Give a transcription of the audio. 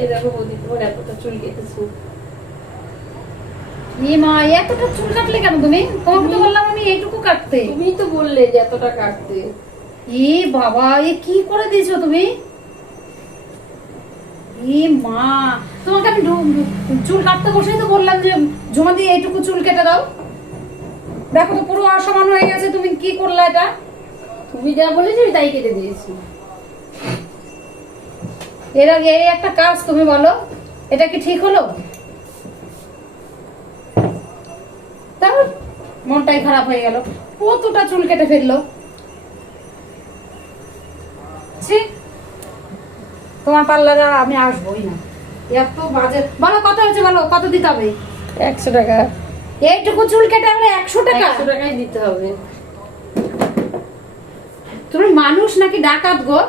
এই দেখো বৌদি, তোমার এতটা চুল কেটেছি। মা এতটা চুল কাটলে কেন তুমি? তোমাকে তো বললাম আমি এইটুকু কাটতে। তুমি তো বললে যে এতটা কাটতে। বাবা কি করে দিয়েছো তুমি? মা তোমাকে আমি চুল কাটতে বসেই তো বললাম যে জমা দিয়ে এইটুকু চুল কেটে দাও। দেখো তো পুরো অসমান হয়ে গেছে। তুমি কি করলা এটা? তুমি যা বলেছো তাই কেটে দিয়েছি। এর আগে এই একটা কাজ তুমি বলো, এটা কি ঠিক হলো? তারপর মনটাই খারাপ হয়ে গেল, কতটা চুল কেটে ফেললো। তোমার পার্লারে আমি আসবোই না, এত বাজে। বলো কত হয়েছে, বলো কত দিতে হবে? 100 টাকা। এইটুকু চুল কেটে আমরা 100 টাকা? 100 টাকাই দিতে হবে। তুমি মানুষ নাকি ডাকাত গো?